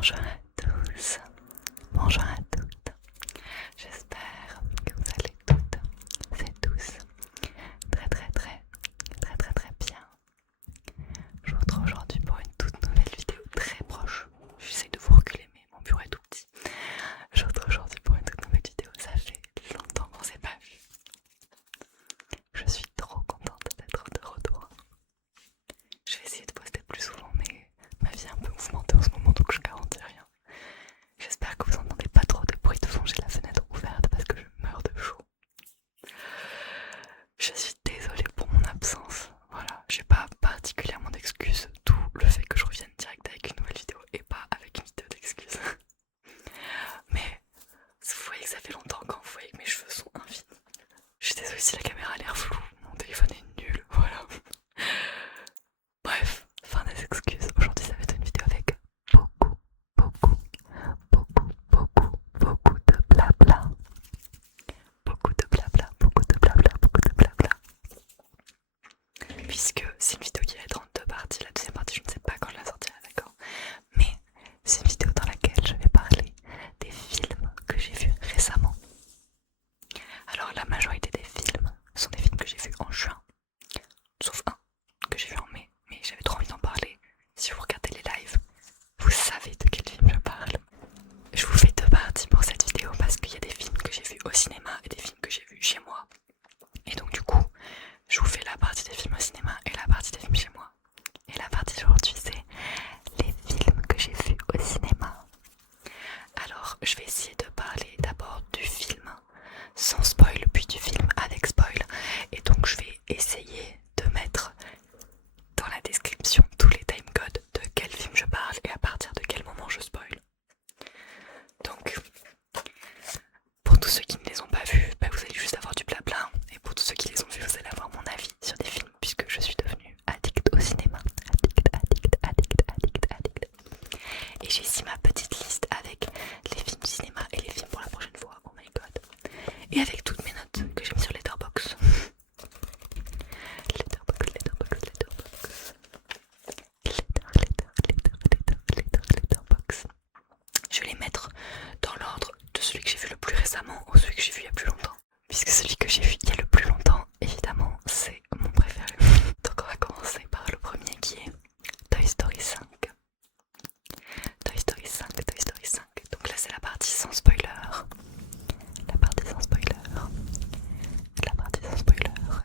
Bonjour à tous, bonjour à toutes, j'espère que vous allez toutes et tous très bien. Je vous retrouve aujourd'hui pour une toute nouvelle vidéo très proche. J'essaie de vous reculer mais mon bureau est tout petit. Je vous retrouve aujourd'hui pour une toute nouvelle vidéo, ça fait longtemps qu'on s'est pas vu. Je suis trop contente d'être de retour. Je vais essayer de poster plus souvent mais ma vie est un peu mouvementée en ce moment donc je garantis rien. J'espère que vous entendez pas trop de bruit de fond, j'ai la fenêtre ouverte parce que je meurs de chaud. Je suis désolée pour mon absence, voilà, j'ai pas particulièrement d'excuses, d'où le fait que je revienne direct avec une nouvelle vidéo et pas avec une vidéo d'excuses. Mais vous voyez que ça fait longtemps quand vous voyez que mes cheveux sont infinis. Je suis désolée si la caméra a l'air floue, mon téléphone est nul, voilà. Bref, fin des excuses, aujourd'hui ça va être une vidéo avec beaucoup de blabla. Beaucoup de blabla. Puisque c'est une vidéo qui va être en deux parties, la deuxième partie je ne sais pas quand je la sortirai, d'accord. Mais c'est une vidéo dans laquelle je vais parler des films que j'ai vus récemment. Alors la majorité des films sont des films que j'ai vus en juin, sauf un que j'ai vu en mai, mais j'avais trop envie d'en parler. Si vous regardez les lives, vous savez de quel film je parle. Je vous fais deux parties pour cette vidéo parce qu'il y a des films que j'ai vus au cinéma et des films que j'ai vus chez moi. Et donc du coup, je vous fais la partie des films au cinéma et la partie des films chez moi. Et la partie d'aujourd'hui c'est les films que j'ai vus au cinéma. Alors je vais essayer de parler d'abord du film sans spoil, puis du film avec spoil. Et donc je vais essayer de mettre dans la description tous les timecodes de quel film je parle et à partir de quel moment je spoil. Donc pour tous ceux qui ne les ont pas vus, vous allez juste avoir du blabla. Et pour tous ceux qui les ont vus, vous allez avoir mon avis sur des films puisque je suis devenue addict au cinéma. Addict. Et j'ai ici ma petite liste avec les films du cinéma et les films pour la prochaine fois. Oh my god. Et avec toutes mes notes que j'ai mis sur Letterboxd. Letterboxd. Je vais les mettre dans l'ordre de celui que j'ai vu le plus récemment ou celui que j'ai vu il y a plus longtemps. Puisque celui que j'ai vu il y a le plus longtemps, évidemment, c'est mon préféré. Donc on va commencer par le premier qui est Toy Story 5. Toy Story 5. Donc là c'est la partie sans spoiler.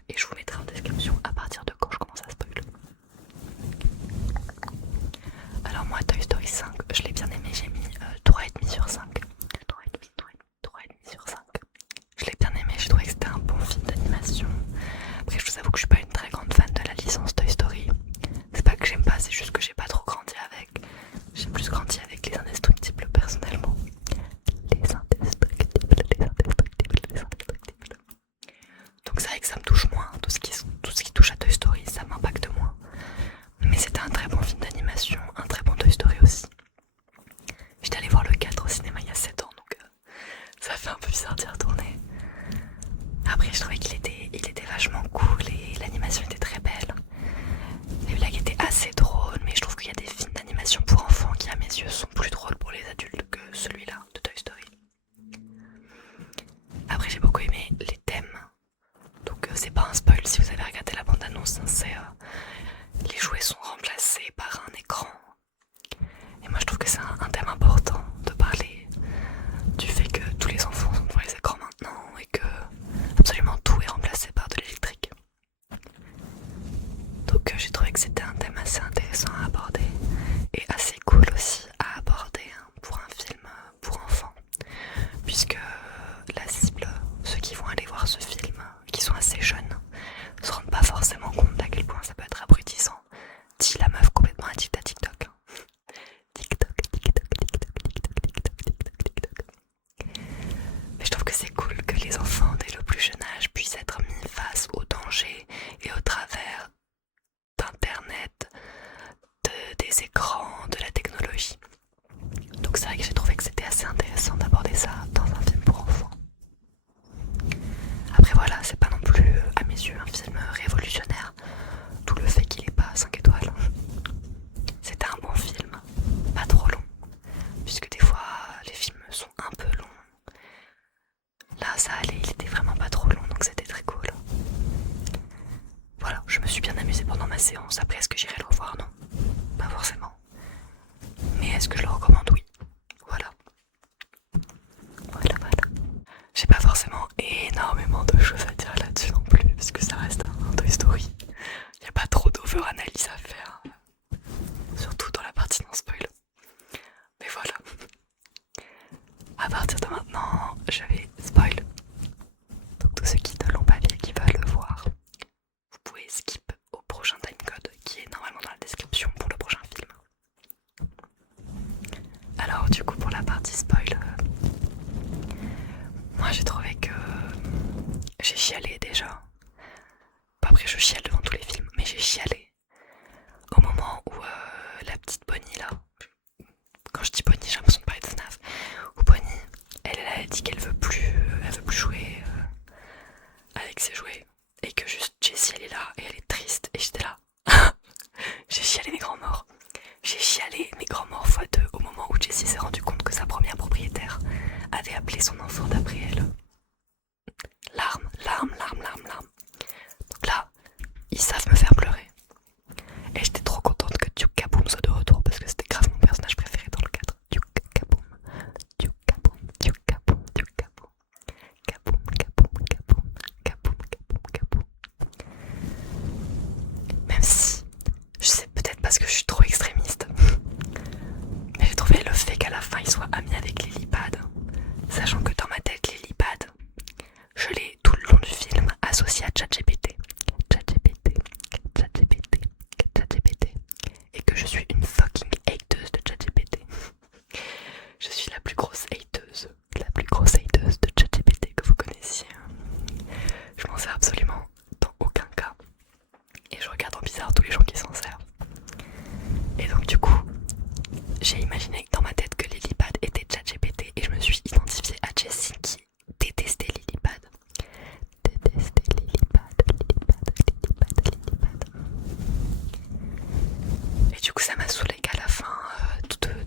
Et je vous mettrai en description à partir de quand je commence à spoiler. Alors moi Toy Story 5, je l'ai bien aimé, j'ai mis 3,5 sur 5. 3,5 sur 5. Je l'ai bien aimé, j'ai trouvé que c'était un bon film d'animation. Après je vous avoue que je suis pas une très grande fan de la licence Toy Story. C'est pas que j'aime pas, c'est juste que j'ai pas trop grandi avec. J'ai plus grandi avec les Indestructibles personnellement. Les Indestructibles. Donc c'est vrai que ça me touche moins, tout ce qui touche à Toy Story, ça m'impacte moins. Mais c'était un très bon film d'animation, un très bon Toy Story aussi. J'étais allée voir le 4 au cinéma il y a 7 ans, donc ça fait un peu bizarre d'y retourner. Après je trouvais qu'il était vachement cool et l'animation était très belle. Les blagues étaient assez drôles, mais je trouve qu'il y a des films d'animation pour enfants qui à mes yeux sont plus drôles pour les adultes que celui-là de Toy Story. Après j'ai beaucoup aimé les thèmes. Donc c'est pas un spoil si vous avez regardé la bande-annonce, hein, les jouets sont remplacés par un écran. Et moi je trouve que c'est un thème important de parler du fait que tous les enfants sont devant les écrans maintenant et que absolument tout est remplacé par de l'électrique. Donc j'ai trouvé que c'était un thème assez intéressant à aborder et assez cool aussi à aborder pour un film pour enfants. Puisque la cible, ceux qui vont aller voir ce film, qui sont assez jeunes, se rendent pas forcément compte d'à quel point ça peut être abrutissant. Dit la meuf complètement addict à TikTok. Mais je trouve que c'est cool que les enfants dès le plus jeune âge puissent être mis face au danger et au travers d'internet, des écrans, de la technologie. Donc c'est vrai que j'ai trouvé que c'était assez intéressant d'aborder ça dans un film pour enfants. Après voilà, c'est pas non plus à mes yeux un film révolutionnaire, d'où le fait qu'il est pas 5 étoiles. C'était un bon film, pas trop long, séance. Après, est-ce que j'irai le revoir? Non, pas forcément. Mais est-ce que je le recommande? Oui. Voilà. Voilà, voilà. J'ai pas forcément énormément de choses à dire là-dessus non plus, parce que ça reste un Toy Story. Y a pas trop d'over-analyse à faire, surtout dans la partie non spoil. Mais voilà. À partir de maintenant, je vais spoil. Donc tous ceux qui ne l'ont pas vu et qui veulent le voir, vous pouvez skip au prochain timecode qui est normalement dans la description pour le prochain film. Alors du coup pour la partie spoil, moi j'ai trouvé que j'ai chialé déjà. Pas après je chiale devant tous les films, mais j'ai chialé au moment où la petite Bonnie là, quand je dis Bonnie j'ai l'impression de parler de FNAF, où Bonnie elle dit qu'elle veut plus, elle veut plus jouer avec ses jouets et que juste Jessie elle est là et elle est triste et j'étais là. J'ai chialé mes grands morts. J'ai chialé mes grands morts x2 au moment où Jessie s'est rendu compte que sa première propriétaire avait appelé son enfant d'après elle. Larmes, larmes, larmes, larmes, larmes. Donc là, ils savent me faire pleurer. Et j'étais trop contente que Duke Kaboom soit de retour parce que c'était grave mon personnage préféré dans le cadre. Duke Kaboom, Duke Kaboom, Duke Kaboom, Duke Kaboom. Kaboom, kaboom, kaboom, kaboom, kaboom, kaboom. Même si, je sais peut-être parce que je suis trop extrémiste, mais j'ai trouvé le fait qu'à la fin il soit ami avec Lilipad, sachant que dans ma tête Lilipad, je l'ai tout le long du film associé à ChatGPT. ChatGPT, ChatGPT, ChatGPT. Et que je suis une fucking hateuse de ChatGPT. Je suis la plus grosse hateuse de ChatGPT que vous connaissiez. Je m'en sers absolument dans aucun cas. Et je regarde en bizarre tous les gens qui s'en servent. Et donc du coup, j'ai imaginé dans ma tête que Lilipad était ChatGPT et je me suis identifiée à Jessie qui détestait Lilipad. Détestait Lilipad, Lilipad, Lilipad, Lilipad. Et du coup ça m'a saoulé qu'à la fin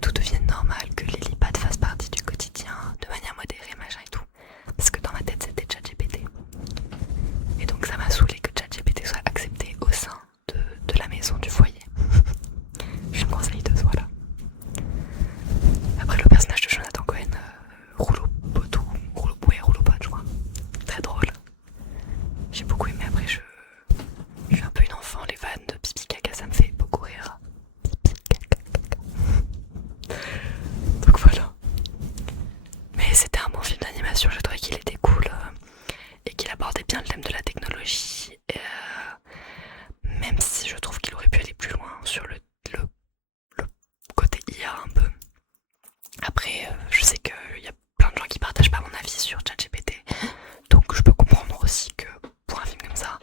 tout devienne normal, que Lilipad fasse partie du quotidien de manière modérée, machin et tout. Parce que dans ma tête c'était ChatGPT. Et donc ça m'a saoulé que ChatGPT soit accepté au sein de la maison, du foyer. Je suis une grosse hateuse, voilà. Après le personnage de Jonathan Cohen, rouleau potou, rouleau pote je crois. Très drôle. J'ai beaucoup aimé, après je suis un peu une enfant, les vannes de pipi caca ça me fait beaucoup rire. Pipi caca caca. Donc voilà. Mais c'était un bon film d'animation, je trouvais qu'il était cool et qu'il abordait bien le thème de la technologie. Même si je trouve qu'il aurait pu aller plus loin sur le côté IA un peu. Après, je sais qu'il y a plein de gens qui partagent pas mon avis sur ChatGPT, donc je peux comprendre aussi que pour un film comme ça,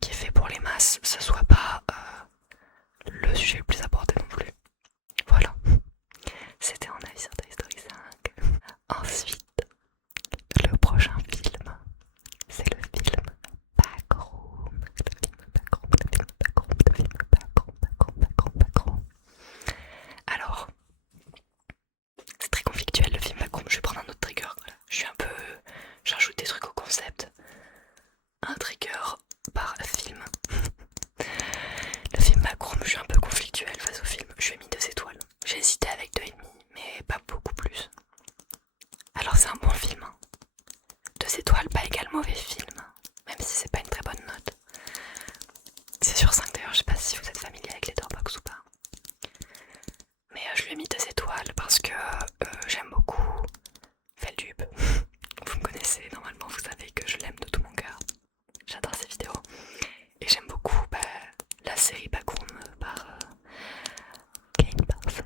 qui est fait pour les masses, ce soit pas le sujet le plus abordé non plus. Voilà, c'était mon avis sur Toy Story 5. Ensuite, le prochain film, c'est le film Backroom. Alors, c'est très conflictuel le film Backroom. Je vais prendre un autre trigger. Voilà. J'ajoute des trucs au concept. Un trigger par film. Le film Backroom, je suis un peu conflictuel face au film. Je lui ai mis 2 étoiles. J'ai hésité avec 2,5, mais pas beaucoup plus. Alors c'est un bon film. 2 étoiles, pas égal mauvais film. Même si c'est pas une très bonne note. C'est sur 5 d'ailleurs, je sais pas si vous êtes familier avec Letterboxd ou pas. Mais je lui ai mis 2 étoiles parce que j'aime beaucoup Feldub. Vous me connaissez, normalement vous savez que je l'aime de tout mon cœur. J'adore ses vidéos. Et j'aime beaucoup la série Backroom par Kane Parson.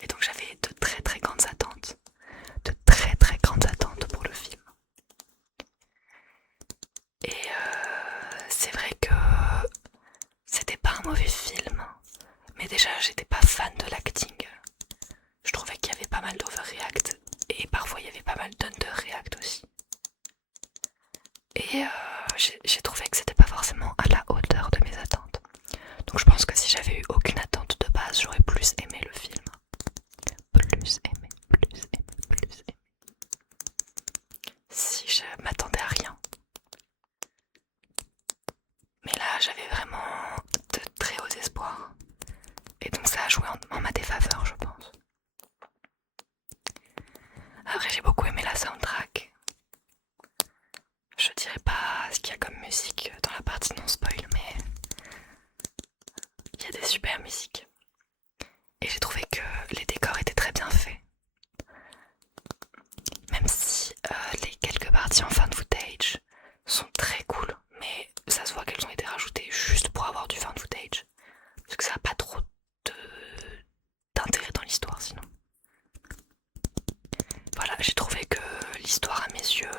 Et donc j'avais de très très grandes attentes. De très très grandes attentes pour le film. Et c'est vrai que c'était pas un mauvais film. Mais déjà j'étais pas fan de l'acting. Je trouvais qu'il y avait pas mal d'overreact. Et parfois il y avait pas mal d'underreact aussi. Et j'ai trouvé que c'était pas forcément à la hauteur de mes attentes. Donc je pense que si j'avais eu aucune attente de base, j'aurais plus aimé le film. Plus aimé, plus aimé, plus aimé. Si je m'attendais à rien. j'avais vraiment de très hauts espoirs. Et donc ça a joué en ma défaveur, je pense. Après, j'ai beaucoup aimé la soundtrack. Je dirais pas ce qu'il y a comme musique dans la partie non spoil, mais il y a des super musiques. Et j'ai trouvé que les décors étaient très bien faits. Même si les quelques parties en fan footage sont très cool, mais ça se voit qu'elles ont été rajoutées juste pour avoir du fan footage. Parce que ça n'a pas trop d'intérêt dans l'histoire sinon. Voilà, j'ai trouvé que l'histoire à mes yeux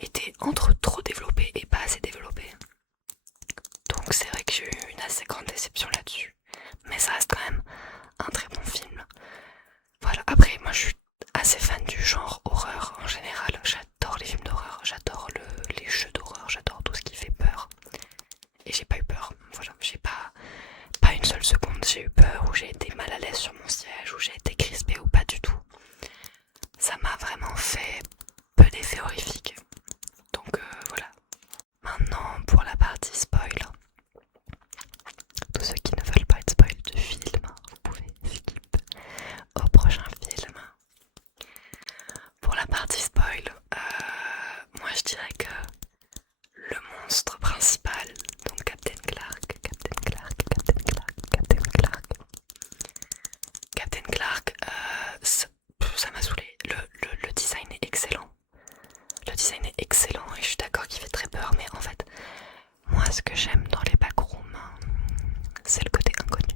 était entre trop développée et pas assez développée. Donc c'est vrai que j'ai eu une assez grande déception là-dessus. Mais ça reste quand même un très bon film. Voilà, après moi je suis assez fan du genre horreur en général. J'adore les films d'horreur, j'adore les jeux d'horreur, j'adore tout ce qui fait peur. Et j'ai pas eu peur, voilà, j'ai pas une seule seconde j'ai eu peur ou j'ai été mal à l'aise sur mon siège ou j'ai été crispée ou pas du tout. Ça m'a vraiment fait peu d'effets horrifiques. Donc voilà. Maintenant pour la partie spoil. Tous ceux qui ne veulent pas être spoil de film, vous pouvez skip au prochain film. Pour la partie spoil, moi je dirais que le monstre principal, donc Captain Clark, ça m'a saoulé. Le design est excellent. Le design est excellent et je suis d'accord qu'il fait très peur, mais en fait, moi ce que j'aime dans les backrooms, c'est le côté inconnu.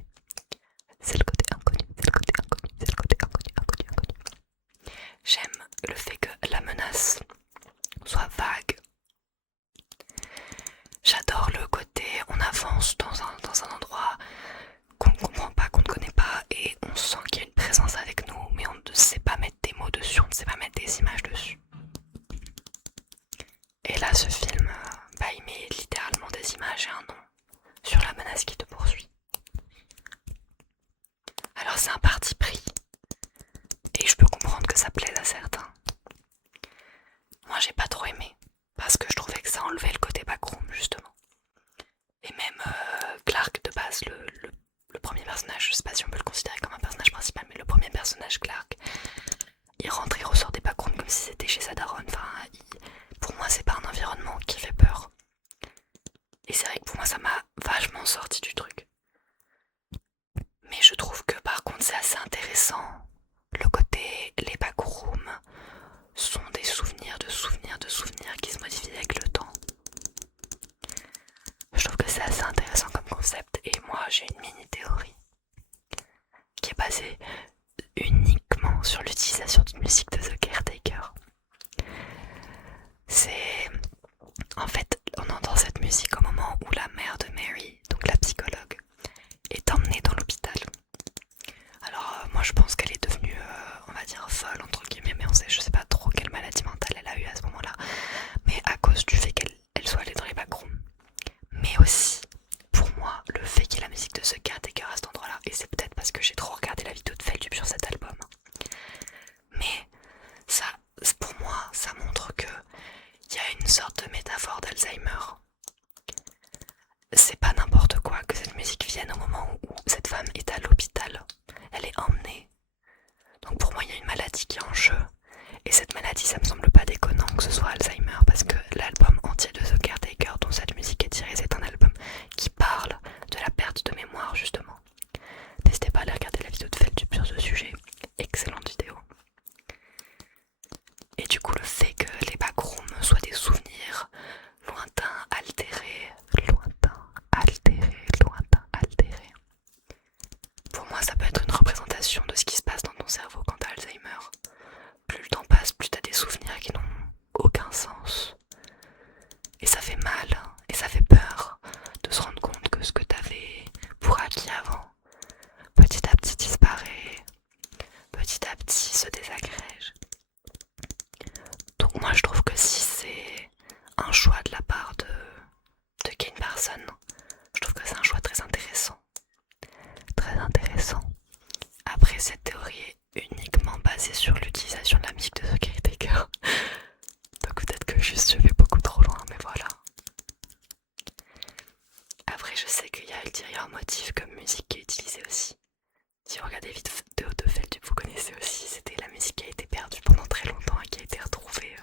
C'est le côté inconnu, c'est le côté inconnu, c'est le côté inconnu. J'aime le fait que la menace soit vague. J'adore le côté on avance dans un endroit qu'on ne comprend pas, qu'on ne connaît pas et on sent qu'il y a une présence avec nous mais on ne sait pas mettre des mots dessus, on ne sait pas mettre des images dessus. Et là ce film, il met littéralement des images et un nom sur la menace qui te poursuit. Alors c'est un parti pris et je peux comprendre que ça plaise à certains. Moi j'ai pas trop aimé parce que je trouvais que ça enlevait le côté backroom justement. Et même Clark de base, le premier personnage, je sais pas si on peut le considérer comme un personnage principal, mais le premier personnage Clark, il rentre et ressort des backrooms comme si c'était chez sa daronne. Enfin, pour moi c'est pas un environnement qui fait peur. Et c'est vrai que pour moi ça m'a vachement sorti du truc. Mais je trouve que par contre c'est assez intéressant. Le côté, les backrooms sont des souvenirs de souvenirs de souvenirs qui se modifient avec le temps. Je trouve que c'est assez intéressant comme concept et moi j'ai une mini théorie qui est basée uniquement sur l'utilisation d'une musique de The Caretaker. C'est... En fait, on entend cette musique au moment où la mère de Mary, donc la psychologue, est emmenée dans l'hôpital. Alors moi je pense qu'elle est devenue, on va dire, folle entre guillemets, mais je sais pas trop quelle maladie mentale elle a eu à ce moment-là. Mais à cause du fait le dire, il y a un motif comme musique qui est utilisé aussi. Si vous regardez vite de Hautefeld, vous connaissez aussi, c'était la musique qui a été perdue pendant très longtemps et qui a été retrouvée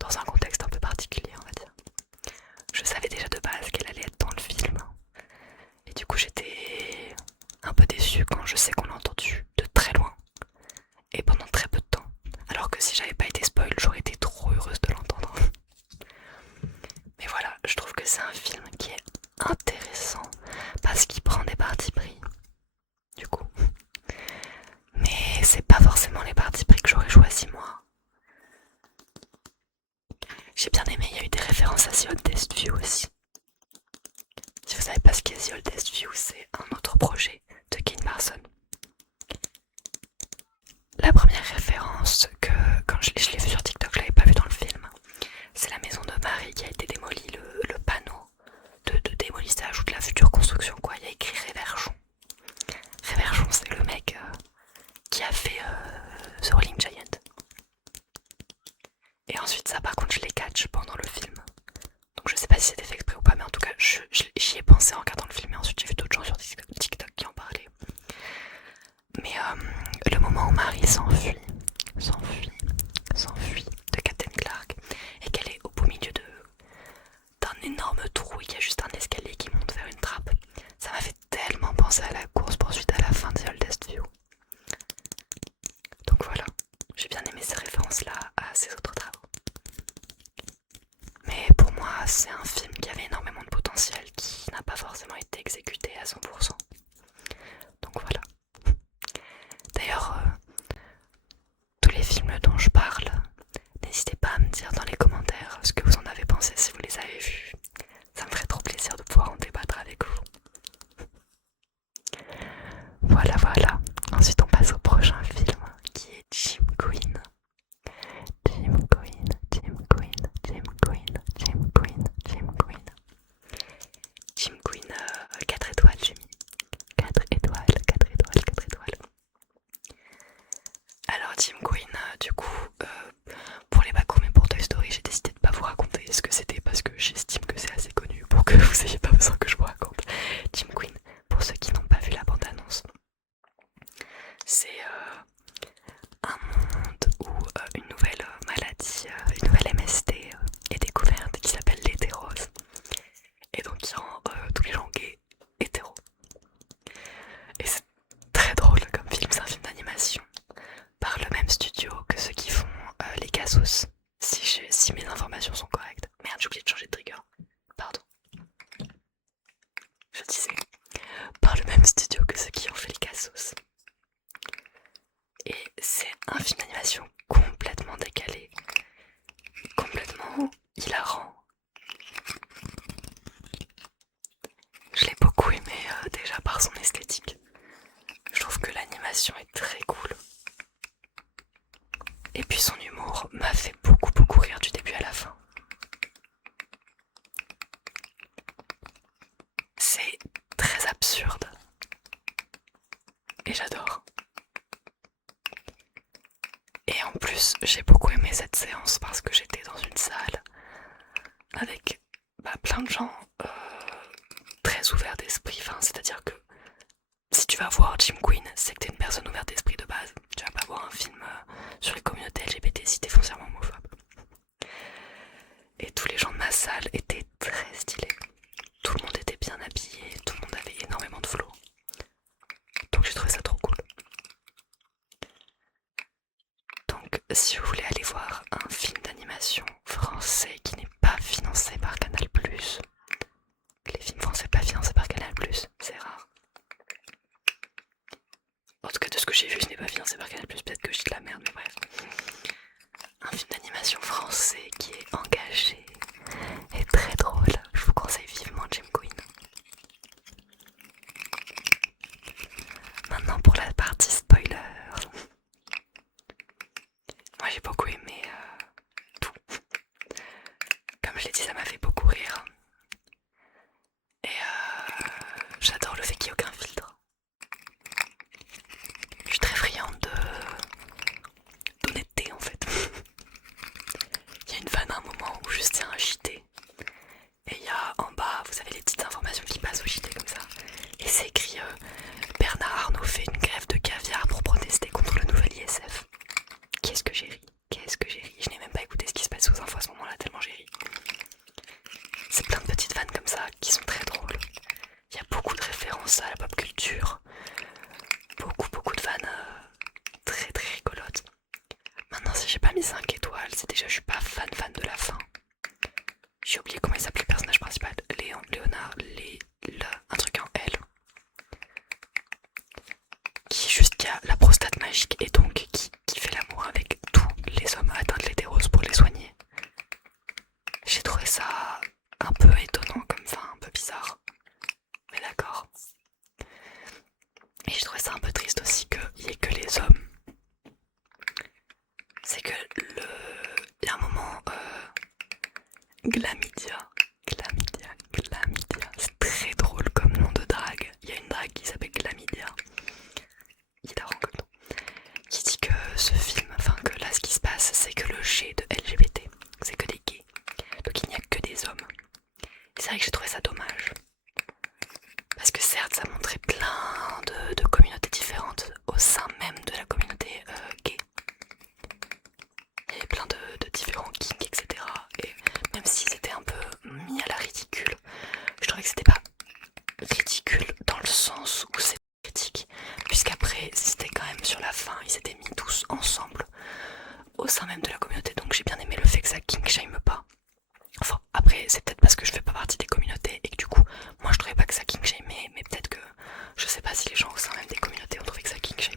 dans un contexte un peu particulier, on va dire. Je savais déjà de base qu'elle allait être dans le film. Et du coup j'étais un peu déçue quand je sais qu'on l'a entendu de très loin et pendant très peu de temps. Alors que si j'avais pas été spoil, j'aurais été trop heureuse de l'entendre. Mais voilà, je trouve que c'est un film qui est intéressant parce qu'il prend des partis pris, du coup. Mais c'est pas forcément les partis pris que j'aurais choisi moi. J'ai bien aimé, il y a eu des références à The Oldest View aussi. Si vous savez pas ce qu'est The Oldest View, c'est un autre projet de Kane Marson. La première référence que, quand je l'ai vue sur TikTok, je l'avais pas vue dans le film, c'est la maison de Marie qui a été démolie, le panneau de démolissage ou de la future construction, quoi. Il y a écrit Réverchon. Réverchon, c'est le mec qui a fait The Rolling Giant. Et ensuite, ça, par contre, je l'ai catch pendant le film. Donc, je sais pas si c'était fait exprès ou pas, mais en tout cas, j'y ai pensé en regardant le film. Et ensuite, j'ai vu d'autres gens sur TikTok qui en parlaient. Mais le moment où Marie s'enfuit de Captain Clark et qu'elle est au beau milieu d'un énorme trou et qu'il y a juste un escalier qui monte vers une trappe, ça m'a fait tellement penser à la course-poursuite à la fin de The Oldest View. Donc voilà, j'ai bien aimé ces références-là à ces autres travaux. Mais pour moi, c'est un film qui avait énormément de potentiel qui n'a pas forcément été exécuté à 100%. Donc voilà. D'ailleurs, tous les films dont je parle, n'hésitez pas à me dire dans les commentaires ce que vous en avez pensé si vous les avez vus. Ça me ferait trop plaisir de pouvoir en débattre avec vous. Voilà, voilà. Ensuite, on passe au prochain film qui est Jim Queen. Jim Queen, Jim Queen, Jim Queen, Jim Queen, Jim Queen. Jim Queen, 4 étoiles, j'ai mis. 4 étoiles, 4 étoiles, 4 étoiles. Alors Jim Queen, du coup, pour les bacs et pour Toy Story, j'ai décidé de pas vous raconter ce que c'était parce que j'estime que c'est assez connu pour que vous ayez pas besoin que je vous raconte. Jim Queen, pour ceux qui n'ont pas vu la bande-annonce, c'est un monde où une nouvelle maladie, une nouvelle MST est découverte qui s'appelle l'hétérose. Et donc qui rend tous les gens gays hétéros. Et c'est très drôle comme film, c'est un film d'animation par le même studio que ceux qui font les Cassos, si mes informations sont correctes. Merde, j'ai oublié de changer de trigger. Pardon. Je disais, par le même studio que ceux qui ont fait les Cassos. Et c'est un film d'animation complètement décalé, complètement hilarant. Je l'ai beaucoup aimé déjà par son esthétique. Je trouve que l'animation est très cool. Et puis son humour m'a fait beaucoup rire du début à la fin. C'est très absurde. Et j'adore. Et en plus, j'ai beaucoup aimé cette séance parce que j'étais dans une salle avec plein de gens très ouverts d'esprit. Enfin, c'est-à-dire que si tu vas voir Jim Queen, c'est que t'es une personne ouverte d'esprit de base. Tu vas pas voir un film sur les communautés LGBT si t'es foncièrement homophobe. Et tous les gens de ma salle étaient très stylés. Tout le monde était bien habillé, tout le monde avait énormément de flow. Donc j'ai trouvé ça trop cool. Donc si vous voulez aller voir un film d'animation français qui n'est pas financé par Canal+, les films français pas financés par Canal+, c'est rare. En tout cas de ce que j'ai vu, ce n'est pas financé par Canal+, peut-être que je dis de la merde, mais bref. Un film d'animation français qui est engagé et très drôle. Je vous conseille vivement Jim Queen. Maintenant pour la partie spoiler. Moi j'ai beaucoup aimé tout. Comme je l'ai dit, ça m'a fait beaucoup rire. Et j'adore le fait qu'il n'y ait aucun filtre. Je suis très friande d'honnêteté en fait. Il y a une vanne à un moment où je tiens à JT références à la pop culture, beaucoup de vannes très très rigolotes. Maintenant, si j'ai pas mis 5 étoiles, c'est déjà je suis pas fan de la fin. J'ai oublié comment il s'appelait le personnage principal. Léonard, un truc en L. Qui a la prostate magique et donc qui fait l'amour avec tous les hommes atteints de l'éthérose pour les soigner. J'ai trouvé ça un peu étonnant comme fin, un peu bizarre. Mais d'accord. Et j'ai trouvé ça un peu triste aussi qu'il n'y ait que les hommes. C'est que il y a un moment Glamidia, c'est très drôle comme nom de drague. Il y a une drague qui s'appelle Glamidia. Il est comme nom. Qui dit que ce film, enfin que là ce qui se passe, c'est que le G de LGBT, c'est que des gays. Donc il n'y a que des hommes. Et c'est vrai que j'ai trouvé ça dommage. Parce que certes ça montrait plein de communautés différentes au sein même de la communauté gay. Il y avait plein de différents kinks, etc. Et même s'ils étaient un peu mis à la ridicule, je trouvais que c'était pas ridicule dans le sens où c'est critique, puisqu'après c'était quand même sur la fin, ils s'étaient mis tous ensemble au sein même de la communauté, donc j'ai bien aimé le fait que ça kink shame pas. Enfin après c'est peut-être parce que je fais pas partie des communautés et que du coup moi je trouvais pas que ça kink shame, mais peut-être que je sais pas si les gens au sein même des communautés ont trouvé que ça kink shame.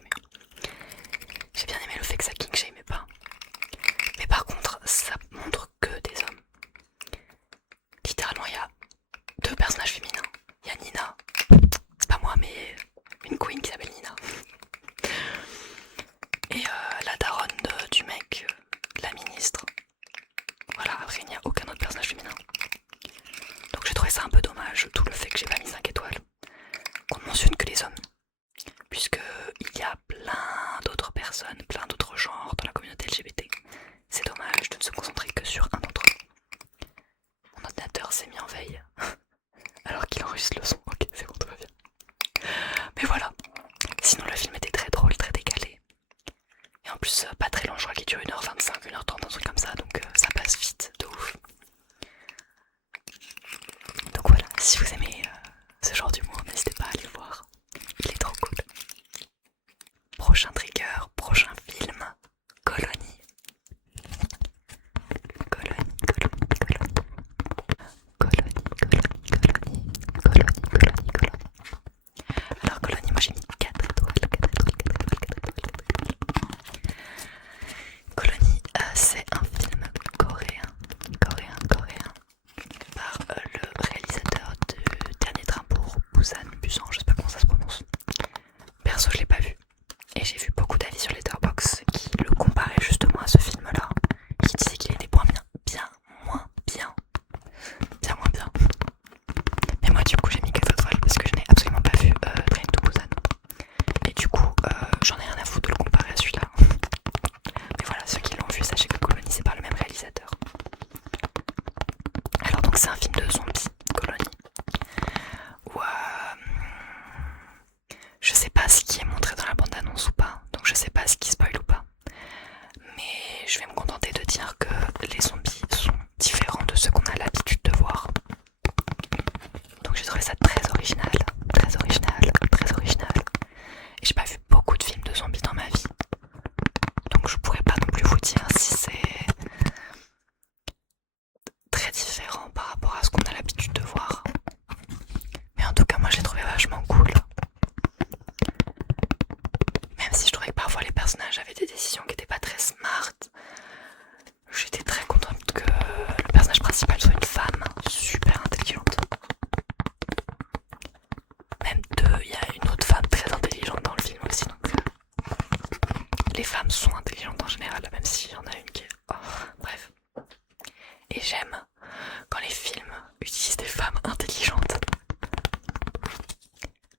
J'ai bien aimé le fait que ça kink shame pas. Mais par contre ça montre que des hommes. Littéralement il y a 2 personnages féminins. Il y a Nina, c'est pas moi mais une queen qui s'appelle Nina. Et la daronne du mec, la ministre. Voilà, après il n'y a aucun autre personnage féminin. Donc j'ai trouvé ça un peu dommage, tout le fait que j'ai pas mis 5 étoiles. Qu'on ne mentionne que les hommes. Puisque il y a plein d'autres personnes, plein d'autres genres dans la communauté LGBT. C'est dommage de ne se concentrer que sur un d'entre eux. Mon ordinateur s'est mis en veille. Alors qu'il enregistre le son. Ok, c'est bon, tout va bien. Mais voilà. Sinon le film était très drôle, très décalé. Et en plus pas très long, je crois qu'il dure 1h25, 1h30, un truc comme ça, donc ça passe vite, de ouf. Donc voilà, si vous aimez ce genre d'humour, n'hésitez pas à aller le voir. Il est trop cool. Prochain trigger, prochain film, Colonie. Colonie. Alors Colonie, moi j'ai mis 4 étoiles. Colonie, c'est un film coréen par le réalisateur du Dernier Train pour Busan, je sais pas comment ça se prononce. Perso, je l'ai pas vu. Et j'ai vu beaucoup d'avis sur Letterboxd qui le comparaient justement à ce film-là, qui disaient qu'il était bien moins bien. Mais moi du coup j'ai mis 4 étoiles parce que je n'ai absolument pas vu Train to Busan. Et du coup j'en ai rien à foutre de le comparer à celui-là. Mais voilà, ceux qui l'ont vu, sachez que Colonie c'est par le même réalisateur. Alors donc c'est un film de zombies, Colonie, où je sais pas ce qui est montré dans la bande-annonce ou pas, donc je sais pas ce qui spoil ou pas. Mais je vais me contenter de dire que les zombies sont différents de ceux qu'on a l'habitude de voir. Donc j'ai trouvé ça très original. Et j'ai pas vu beaucoup de films de zombies dans ma vie. Donc je pourrais pas non plus vous dire si c'est très différent par rapport à ce qu'on a l'habitude de voir. Mais en tout cas moi j'ai trouvé vachement cool. Même si je trouvais que parfois les personnages avaient des décisions qui étaient pas très smart. J'étais très contente que le personnage principal soit une femme super intelligente. Même il y a une autre femme très intelligente dans le film aussi. Donc les femmes sont intelligentes en général, même s'il y en a une qui est... Oh, bref. Et j'aime quand les films utilisent des femmes intelligentes.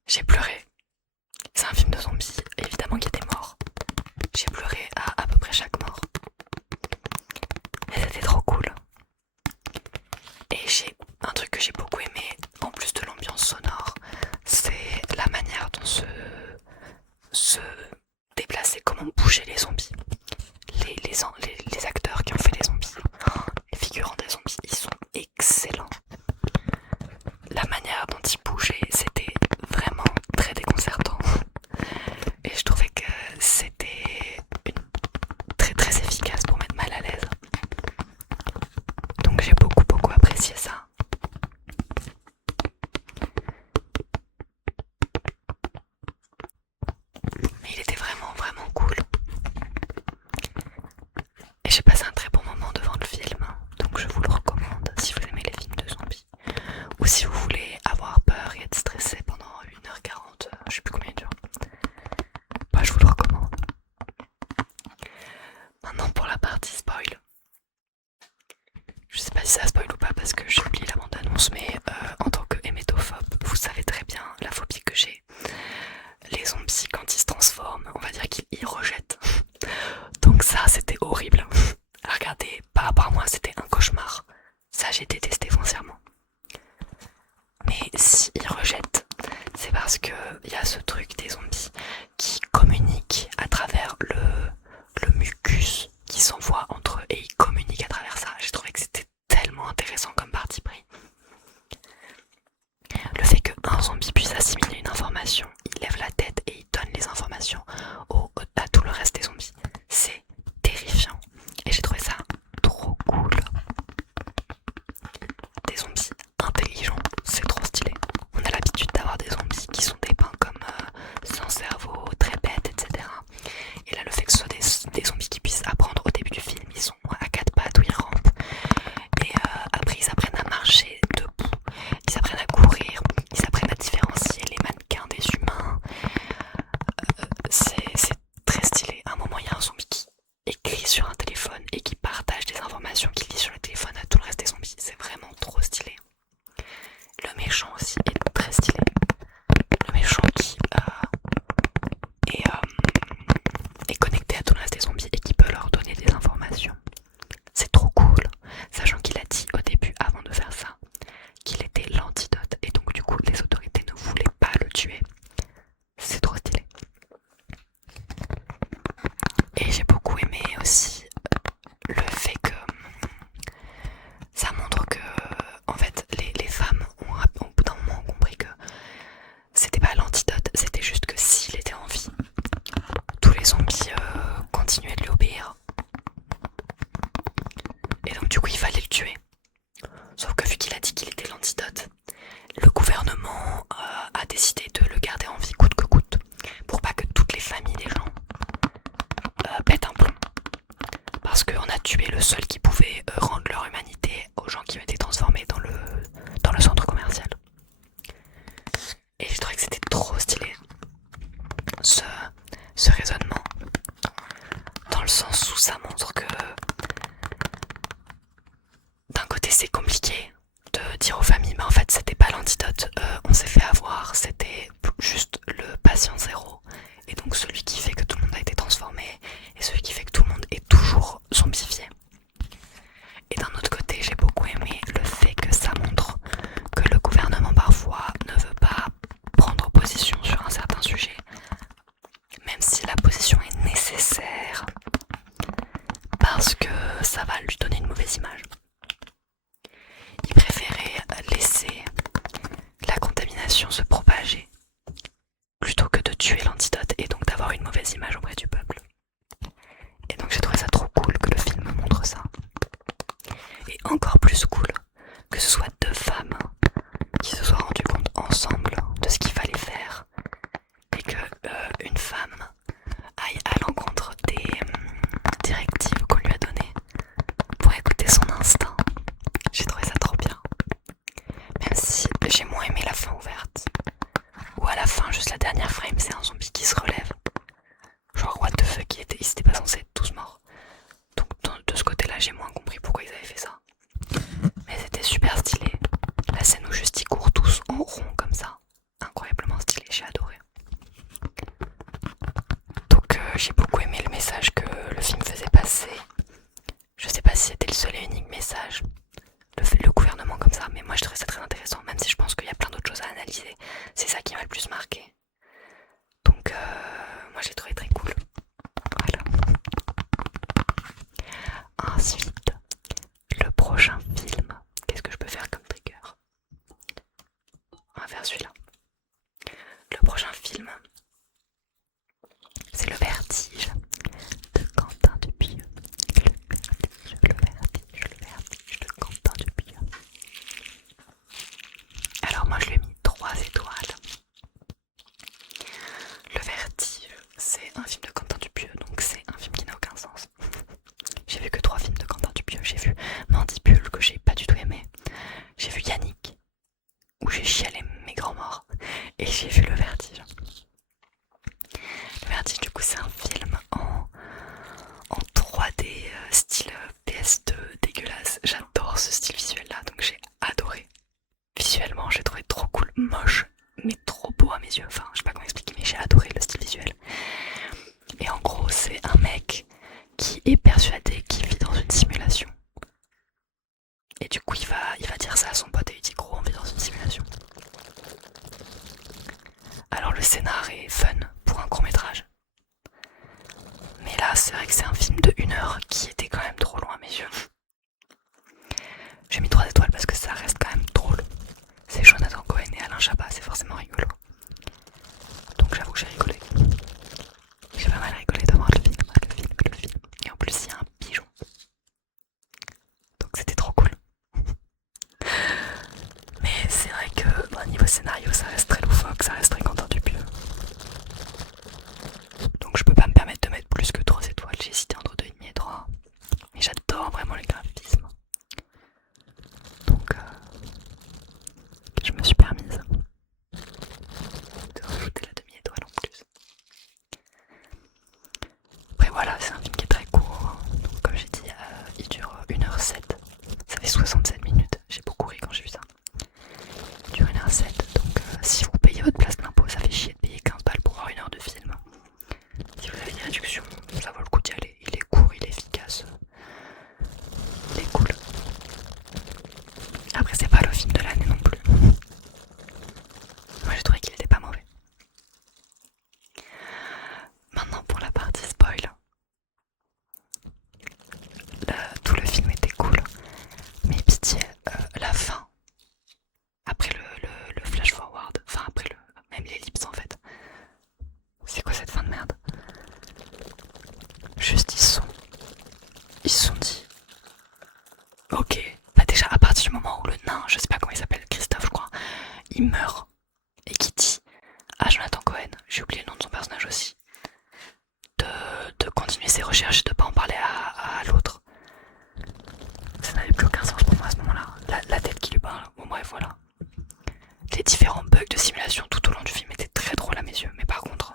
J'ai pleuré. C'est un film de zombies, évidemment qu'il y a des morts. J'ai pleuré à peu près chaque mort. Et c'était trop cool. Et j'ai un truc que j'ai beaucoup aimé, en plus de l'ambiance sonore, c'est la manière dont se déplacer, comment bouger les zombies. Les acteurs qui ont fait les zombies, les figurants des zombies, ils sont excellents. La manière dont ils bougeaient, c'était vraiment y a ce truc des zombies qui communiquent à travers le mucus qui s'envoie entre eux et ils communiquent à travers ça. J'ai trouvé que c'était tellement intéressant comme parti pris. Le fait qu'un zombie puisse assimiler une information, il lève la tête et il donne les informations à tout le reste des zombies. C'est terrifiant. Et j'ai trouvé ça trop cool. Des zombies intelligents, c'est trop stylé. On a l'habitude d'avoir des zombies qui sont dépeints comme sans cerveau, très bêtes, etc. Et là, le fait que ce soit des zombies qui puissent apprendre au début du film, ils sont à quatre pattes où ils rampent. Et après, ils apprennent à marcher debout, ils apprennent à courir, ils apprennent à différencier les mannequins des humains. C'est très stylé. À un moment, il y a un zombie qui écrit sur un téléphone et qui partage des informations qu'il lit sur le téléphone à tout le reste des zombies. C'est vraiment trop stylé. Le méchant aussi est très stylé. Le méchant qui est connecté à tout le reste des zombies et qui peut leur donner des informations. C'est trop cool, sachant qu'il a dit au début, avant de faire ça, qu'il était l'antidote et donc du coup les autorités ne voulaient pas le tuer. C'est trop stylé. Et j'ai beaucoup aimé aussi le fait que ça montre que en fait les femmes ont au bout d'un moment compris que c'était pas l'antidote, c'était juste que s'il était en vie, tous les zombies continuaient de lui obéir. Et donc du coup il fallait le tuer. Sauf que vu qu'il a dit qu'il était l'antidote, le gouvernement a décidé de le garder en vie coûte que coûte, pour pas que toutes les familles des gens pètent un plomb. Parce qu'on a tué le seul qui pouvait rendre leur humanité aux gens qui ont été transformés dans le centre commercial. Et je trouvais que c'était trop stylé, ce raisonnement, dans le sens où ça montre que d'un côté c'est compliqué de dire aux familles mais en fait c'était pas l'antidote, on s'est fait avoir, c'était juste le patient zéro et donc celui qui fait que tout le monde a été transformé et celui qui fait que tout le monde est toujours zombifié. Et d'un autre côté j'ai beaucoup aimé le fait que ça montre que le gouvernement parfois ne veut pas prendre position sur un certain sujet, même si la position est nécessaire, parce que ça va lui donner une mauvaise image. Il préférait laisser la contamination se propager plutôt que de tuer l'antidote et donc d'avoir une mauvaise image auprès du peuple. Et donc j'ai trouvé ça trop cool que le film montre ça. Et encore plus cool que ce soit deux femmes qui se soient rendues compte ensemble de ce qu'il fallait faire et que une femme aille à l'encontre des directives qu'on lui a données pour écouter son instinct. J'ai trouvé ça trop bien. Même si j'ai moins aimé la fin ouverte. Ou à la fin, juste la dernière frame, c'est un zombie qui se relève. Genre what the fuck, ils étaient pas censés être tous morts. Donc de ce côté là j'ai moins compris pourquoi ils avaient fait ça. Mais c'était super stylé. La scène où juste ils courent tous en rond comme ça. Incroyablement stylé, j'ai adoré. Donc j'ai beaucoup aimé le message que le film faisait passer. Je sais pas si c'était le seul et unique message, le gouvernement comme ça, mais moi je trouvais ça très intéressant, même si je pense qu'il y a plein d'autres choses à analyser. C'est ça qui m'a le plus marqué. Donc moi j'ai trouvé très cool. Voilà. Ensuite, le prochain film. Qu'est-ce que je peux faire comme trigger? On va faire celui-là. Le prochain film, c'est Le Vertige de Quentin Dupieux. Le vertige de Quentin Dupieux. Alors moi je lui ai mis 3 étoiles. Le Vertige, c'est un film de Quentin Dupieux, donc c'est un film qui n'a aucun sens. J'ai vu que 3 films de Quentin Dupieux. J'ai vu Mandibule que j'ai pas du tout aimé. J'ai vu Yannick où j'ai chialé mes grands morts. Et j'ai vu Le Vertige. Le Vertige du coup c'est un film en 3D style PS2 dégueulasse. J'adore ce style visuel là, donc j'ai adoré. Visuellement j'ai trouvé trop cool, moche mais trop beau à mes yeux. Enfin je sais pas comment expliquer mais j'ai adoré le style visuel. Et en gros c'est un mec qui est persuadé qu'il vit dans une simulation. Et du coup il va dire ça à son pote et il dit gros on vit dans une simulation. Alors le scénar est fun pour un court métrage. Mais là c'est vrai que c'est un film de 1 heure qui était quand même trop long à mes yeux. J'ai mis 3 étoiles parce que ça reste quand même drôle. C'est Jonathan Cohen et Alain Chabat, c'est forcément rigolo. Donc j'avoue que j'ai rigolé. J'ai pas mal rigolé devant le film. Et en plus il y a un pigeon. Donc c'était trop cool. Mais c'est vrai que bon, niveau scénario ça reste très loufoque, ça reste très Quentin Dupieux. Donc je peux pas me permettre de mettre plus que 3 étoiles, j'ai hésité entre 2,5 et 3. Mais j'adore vraiment les graphismes. Donc je me suis permise de rajouter la demi-étoile en plus. Après voilà, c'est un film qui est très court. Donc comme j'ai dit, il dure 1h07. Ça fait 67 minutes. J'ai beaucoup ri quand j'ai vu ça. Il dure 1h07. Donc si vous payez votre place d'impôt, ça fait chier de payer 15 balles pour voir 1 heure de film. Si vous avez des réductions, ça vaut le coup d'y aller. Il est court, il est efficace. Il est cool. Après c'est pas le film de l'année non plus. Moi j'ai trouvé qu'il était pas mauvais. Maintenant pour la partie spoil. Tout le film était cool. Mais pitié, la fin. Après le flash forward. Enfin après même l'ellipse en fait. C'est quoi cette fin de merde? Juste ils se sont dit. Ok, bah déjà à partir du moment où le nain, je sais pas comment il s'appelle, Christophe je crois, il meurt et qui dit à Jonathan Cohen, j'ai oublié le nom de son personnage aussi, de continuer ses recherches et de pas en parler à l'autre. Ça n'avait plus aucun sens pour moi à ce moment-là. La tête qui lui parle, bon bref voilà. Les différents bugs de simulation tout au long du film étaient très drôles à mes yeux, mais par contre,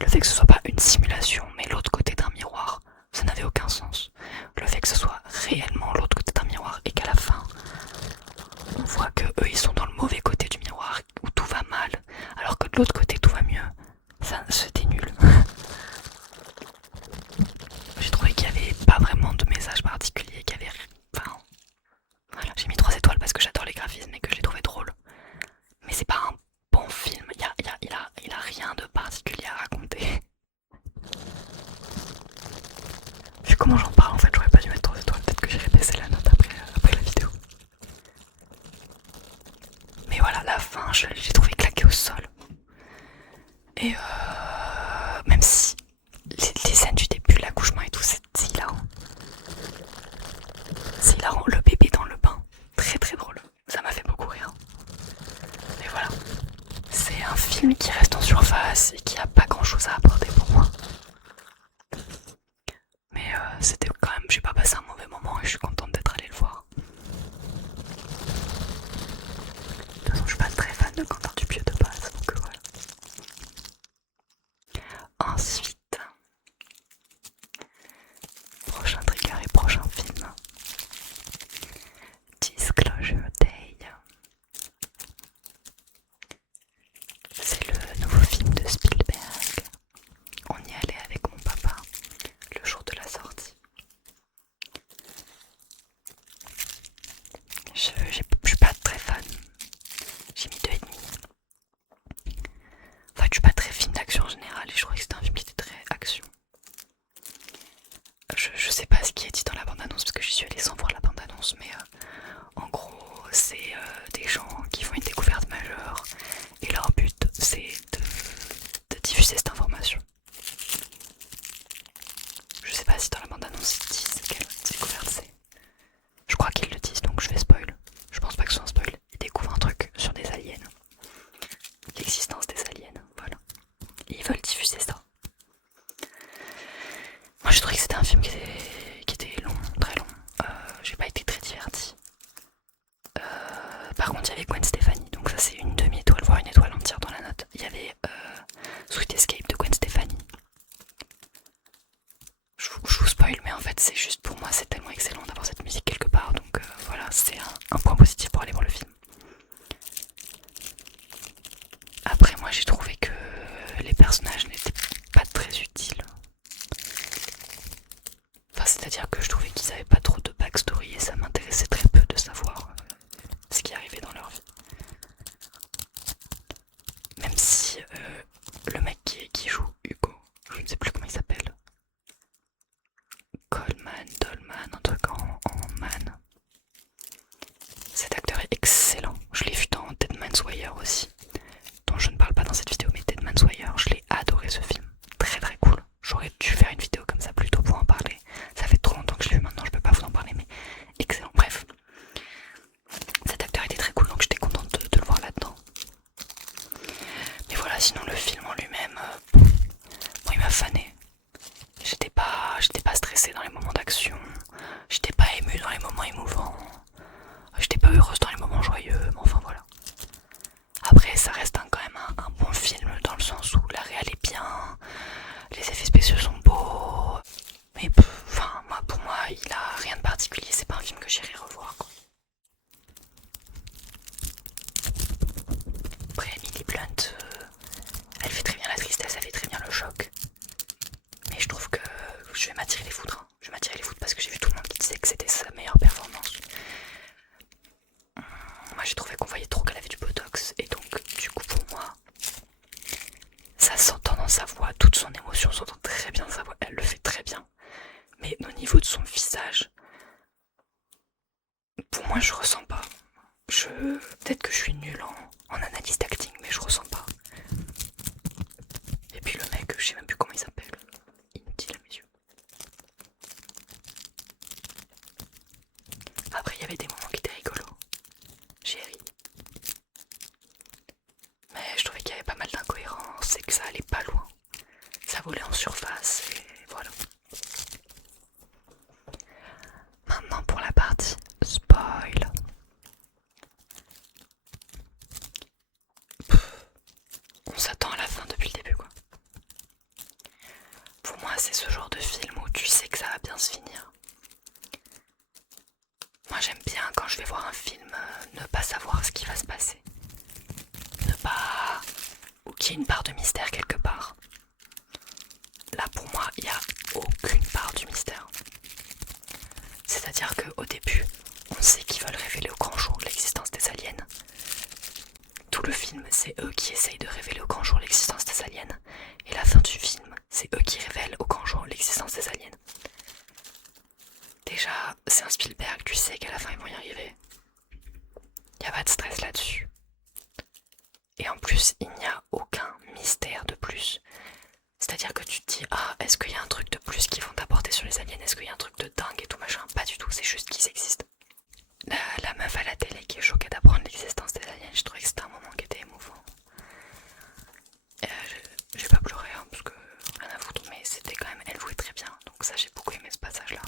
le fait que ce soit pas une simulation mais l'autre côté d'un miroir, ça n'avait aucun sens. Le fait que ce soit réellement l'autre côté d'un miroir et qu'à la fin, on voit que eux ils sont dans le mauvais côté du miroir où tout va mal, alors que de l'autre côté tout va mieux, ça c'était nul. J'ai trouvé qu'il n'y avait pas vraiment de message particulier, qu'il y avait. Enfin, voilà, j'ai mis 3 étoiles parce que j'adore les graphismes et que je les trouvais drôles. Mais c'est pas un bon film, il a rien de particulier à raconter. Vu comment j'en parle, en fait, j'aurais pas dû mettre 3 étoiles. Peut-être que j'irai baisser la note après la vidéo. Mais voilà, la fin, je l'ai trouvé claqué au sol. Et même si les scènes du début, l'accouchement et tout, c'est hilarant. C'est hilarant, le bébé dans le bain. Très très drôle. Ça m'a fait beaucoup rire. Mais voilà. C'est un film qui reste en surface et qui a pas grand chose à apporter pour moi. Mais c'était quand même, j'ai pas passé un mauvais moment et je suis contente d'être allée le voir. De toute façon, je suis pas très fan de Quentin Dupieux de base, donc voilà. Ensuite, prochain trigger et prochain film. Disclosure Day. C'est le nouveau film de Spielberg. On y allait avec mon papa le jour de la sortie. Je suis pas très fan. J'ai mis 2,5. En fait, je suis pas très film d'action en général et je trouvais que c'était un film qui était très action. Je sais pas ce qui est dit dans la bande-annonce parce que j'y suis allée sans voir la bande-annonce, mais en gros, c'est des gens qui font une découverte majeure et leur but c'est de diffuser cette information. Je sais pas si dans la bande-annonce ils disent quelle découverte c'est. Je crois qu'ils le disent donc je vais spoil. Je pense pas que ce soit un spoil. Ils découvrent un truc sur des aliens. L'existence des aliens, voilà. Et ils veulent diffuser ça. Moi je trouvais que c'était un film qui était long, très long. J'ai pas été très divertie. Par contre il y avait Gwen Stefani, donc ça c'est une demi-étoile, voire une étoile entière dans la note. Il y avait Sweet Escape de Gwen Stefani. Je vous spoil, mais en fait c'est juste pour moi c'est tellement excellent d'avoir cette musique quelque part, donc voilà, c'est un point positif pour aller voir le film. Après moi j'ai trouvé que les personnages n'étaient pas très utiles. sinon le film en lui-même, bon, il m'a fané. J'étais pas stressée dans les moments d'action, j'étais pas émue dans les moments émouvants, j'étais pas heureuse dans les moments joyeux, mais enfin voilà. Après ça reste quand même un bon film dans le sens où la réal est bien, les effets spéciaux sont beaux, mais enfin moi pour moi il a rien de particulier, c'est pas un film que j'irai revoir quoi. Après Emily Blunt, elle fait très bien la tristesse, elle fait très bien le choc. Mais je trouve que je vais m'attirer les foudres. Hein. Je vais m'attirer les foudres parce que j'ai vu tout le monde qui disait que c'était sa meilleure performance. Moi j'ai trouvé qu'on voyait trop qu'elle avait du botox. Et donc du coup pour moi, ça s'entend dans sa voix. Toute son émotion s'entend très bien dans sa voix. Elle le fait très bien. Mais au niveau de son visage, pour moi je ressens pas. Peut-être que je suis nulle en analyse d'acting, mais je ressens pas. Et puis le mec, je sais même plus comment il s'appelle. Inutile à mes yeux. Après il y avait des moments qui étaient rigolos. J'ai ri. Mais je trouvais qu'il y avait pas mal d'incohérences et que ça allait pas loin. Ça volait en surface et voilà. Maintenant pour la partie spoil. On s'attend à la fin depuis le début quoi. Pour moi c'est ce genre de film où tu sais que ça va bien se finir. Moi j'aime bien quand je vais voir un film ne pas savoir ce qui va se passer. Ne pas... ou qu'il y ait une part de mystère quelque part. Là pour moi il n'y a aucune part du mystère. C'est-à-dire qu'au début on sait qu'ils veulent révéler au grand jour l'existence des aliens. Tout le film c'est eux qui essayent de révéler au grand jour l'existence des aliens. Et la fin du film c'est eux qui révèlent au grand jour l'existence des aliens. Déjà c'est un Spielberg, tu sais qu'à la fin ils vont y arriver. Il n'y a pas de stress là-dessus. Et en plus il n'y a aucun mystère de plus. C'est-à-dire que tu te dis, ah, est-ce qu'il y a un truc de plus qu'ils vont t'apporter sur les aliens? Est-ce qu'il y a un truc de dingue et tout machin? Pas du tout, c'est juste qu'ils existent. La meuf à la télé qui est choquée d'apprendre l'existence des aliens, je trouvais que c'était un moment qui était émouvant. J'ai pas pleuré, hein, parce que rien à foutre, mais c'était quand même, elle jouait très bien. Donc ça, j'ai beaucoup aimé ce passage-là.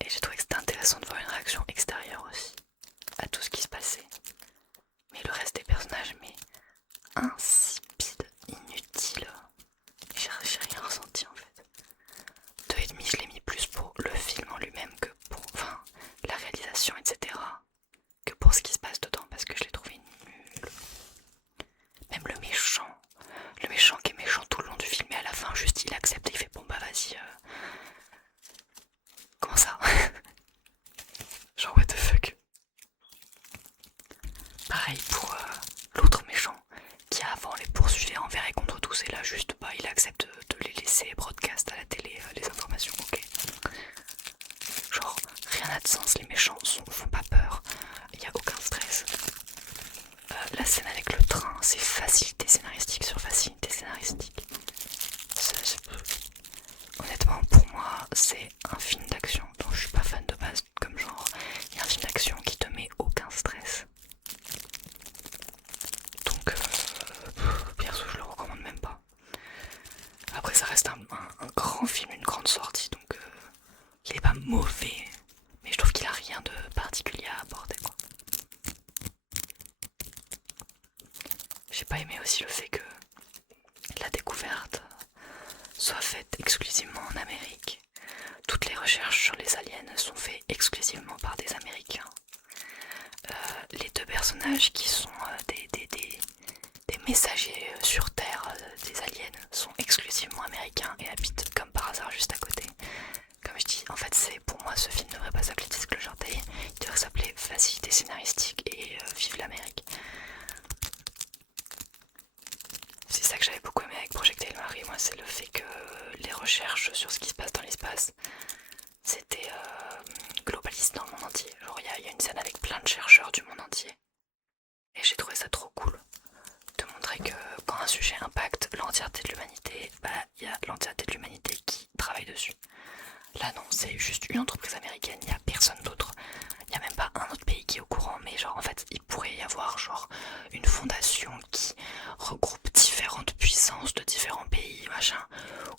Et j'ai trouvé que c'était intéressant de voir une réaction extérieure aussi à tout ce qui se passait. Mais le reste des personnages, mais insipide, inutile. J'ai rien ressenti en fait. 2,5 je l'ai mis plus pour le film en lui-même que pour la réalisation etc. que pour ce qui se passe dedans parce que je l'ai trouvé nul. Même le méchant qui est méchant tout le long du film et à la fin juste il accepte et il fait bon bah vas-y comment ça? Genre what the fuck. Pareil pour l'autre méchant qui avant les poursuivait envers et contre tous et là juste bah il accepte de les laisser broadcast à la télé les informations, ok. Genre rien n'a de sens, les méchants font pas peur, il n'y a aucun stress. La scène avec le train, c'est facilité scénaristique sur facilité scénaristique. Honnêtement pour moi c'est un film d'action dont je suis pas fan de base comme genre. Il y a un film d'action qui te met aucun stress. Donc perso je le recommande même pas. Après ça reste un grand film, une grande sortie donc il est pas mauvais. Mais je trouve qu'il a rien de particulier à apporter quoi. J'ai pas aimé aussi le fait que la découverte soit faite exclusivement en Amérique. Toutes les recherches sur les aliens sont faites exclusivement par des Américains. Les deux personnages qui sont des messagers sur Terre des aliens sont exclusivement américains et habitent comme par hasard juste à côté. Comme je dis, en fait c'est pour moi ce film ne devrait pas s'appeler Disclosure Day, il devrait s'appeler Facilité scénaristique et Vive l'Amérique. C'est ça que j'avais beaucoup aimé avec Project Hail Mary, moi c'est le fait que les recherches sur ce qui se passe dans l'espace c'était globaliste dans le monde entier. Genre il y a une scène avec plein de chercheurs du monde entier. Et j'ai trouvé ça trop cool de montrer que quand un sujet impacte l'entièreté de l'humanité, bah il y a l'entièreté de l'humanité qui travaille dessus. Là non, c'est juste une entreprise américaine, il n'y a personne d'autre. Il n'y a même pas un autre pays qui est au courant, mais genre en fait il pourrait y avoir genre une fondation qui regroupe différentes puissances de différents pays, machin,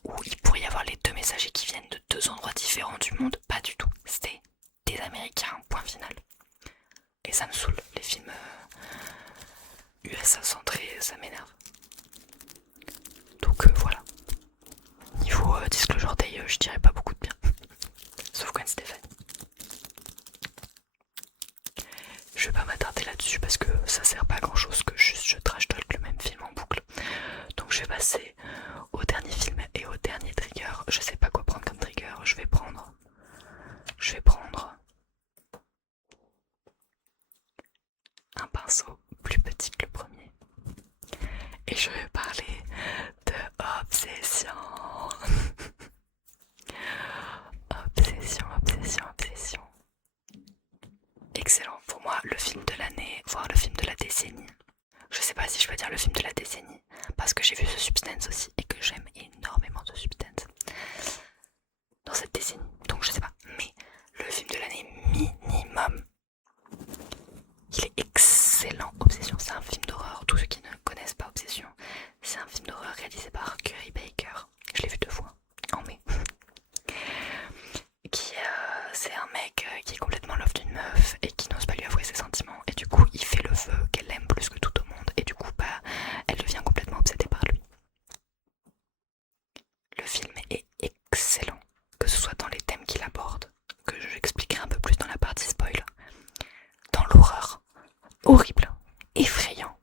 où il pourrait y avoir les deux messagers qui viennent de deux endroits différents du monde. Pas du tout, c'était des Américains, point final. Et ça me saoule, les films USA centrés, ça m'énerve. Donc voilà. Niveau Disclosure Day, je dirais pas beaucoup de bien. Sauf Gwen Stefani. Je vais pas m'attarder là-dessus parce que ça sert pas à grand chose que juste je trash talk le même film en boucle. Donc je vais passer au dernier film et au dernier trigger. Je sais pas quoi prendre comme trigger. Je vais prendre un pinceau plus petit que le premier. Et je vais parler de Obsession. Obsession. Excellent. Pour moi, le film de l'année, voire le film de la décennie. Je sais pas si je peux dire le film de la décennie, parce que j'ai vu The Substance aussi, et que j'aime énormément The Substance dans cette décennie. Donc je sais pas. Mais le film de l'année minimum, il est excellent. Obsession, c'est un film d'horreur. Tous ceux qui ne connaissent pas Obsession, c'est un film d'horreur réalisé par Curry Baker. Je l'ai vu 2 fois, en mai. C'est un mec qui est complètement love d'une meuf et qui n'ose pas lui avouer ses sentiments. Et du coup, il fait le vœu qu'elle aime plus que tout au monde. Et du coup, elle devient complètement obsédée par lui. Le film est excellent, que ce soit dans les thèmes qu'il aborde, que j'expliquerai un peu plus dans la partie spoil, dans l'horreur, horrible, effrayant.